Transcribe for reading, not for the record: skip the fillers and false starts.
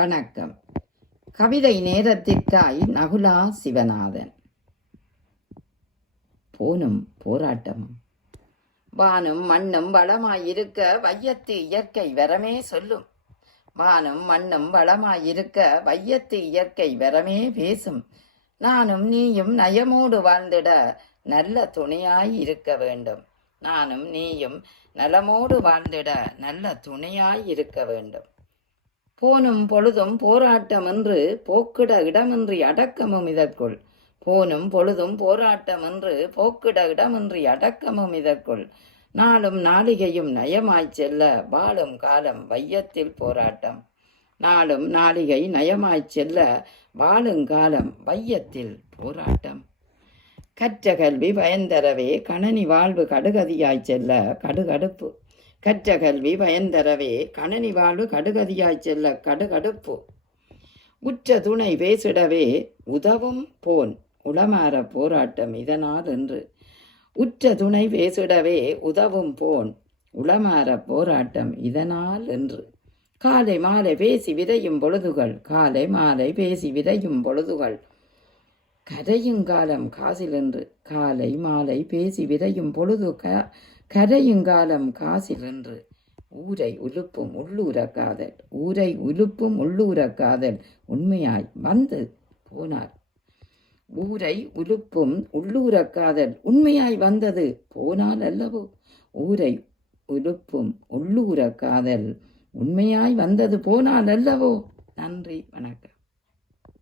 வணக்கம். கவிதை நேரத்திற்காய் நகுலா சிவநாதன். போனும் போராட்டமும். வானும் மண்ணும் வளமாயிருக்க வையத்து இயற்கை வரமே சொல்லும். வானும் மண்ணும் வளமாயிருக்க வையத்து இயற்கை வரமே பேசும். நானும் நீயும் நயமோடு வாழ்ந்திட நல்ல துணையாய் இருக்க வேண்டும். நானும் நீயும் நலமோடு வாழ்ந்திட நல்ல துணையாய் இருக்க வேண்டும். போனும் பொழுதும் போராட்டம் என்று போக்கிட இடமின்றி அடக்கமும் இதற்குள். போனும் பொழுதும் போராட்டம் என்று போக்கிட இடமின்றி அடக்கமும் இதற்குள். நாளும் நாளிகையும் நயமாய்ச் செல்ல வாழும் காலம் வையத்தில் போராட்டம். நாளும் நாளிகை நயமாய்ச் செல்ல வாழுங்காலம் வையத்தில் போராட்டம். கற்ற கல்வி பயன்தரவே கணனி வாழ்வு கடுகதியாய்ச் செல்ல கடுகடுப்பு. கற்ற கல்வி பயன்தரவே கணனி வாழ்வு கடுகதியாய்ச் செல்ல கடுகடுப்பு. உற்ற துணை பேசிடவே உதவும் போன் உளமாற போராட்டம் இதனால் என்று. உற்ற துணை பேசிடவே உதவும் போன் உளமாற போராட்ம் இதனால் என்று. காலை மாலை பேசி விதையும் பொழுதுகள், காலை மாலை பேசி விதையும் பொழுதுகள் கரையுங்காலம் காசில் என்று. காலை மாலை பேசி விதையும் பொழுது கரையுங்காலம் காசில் என்று. ஊரை உலுப்பும் உள்ளூர காதல், ஊரை உலுப்பும் உள்ளூர காதல் உண்மையாய் வந்து போனார். ஊரை உலுப்பும் உள்ளூர காதல் உண்மையாய் வந்தது போனால் அல்லவோ. ஊரை உலுப்பும் உள்ளூர காதல் உண்மையாய் வந்தது போனால் அல்லவோ. நன்றி, வணக்கம்.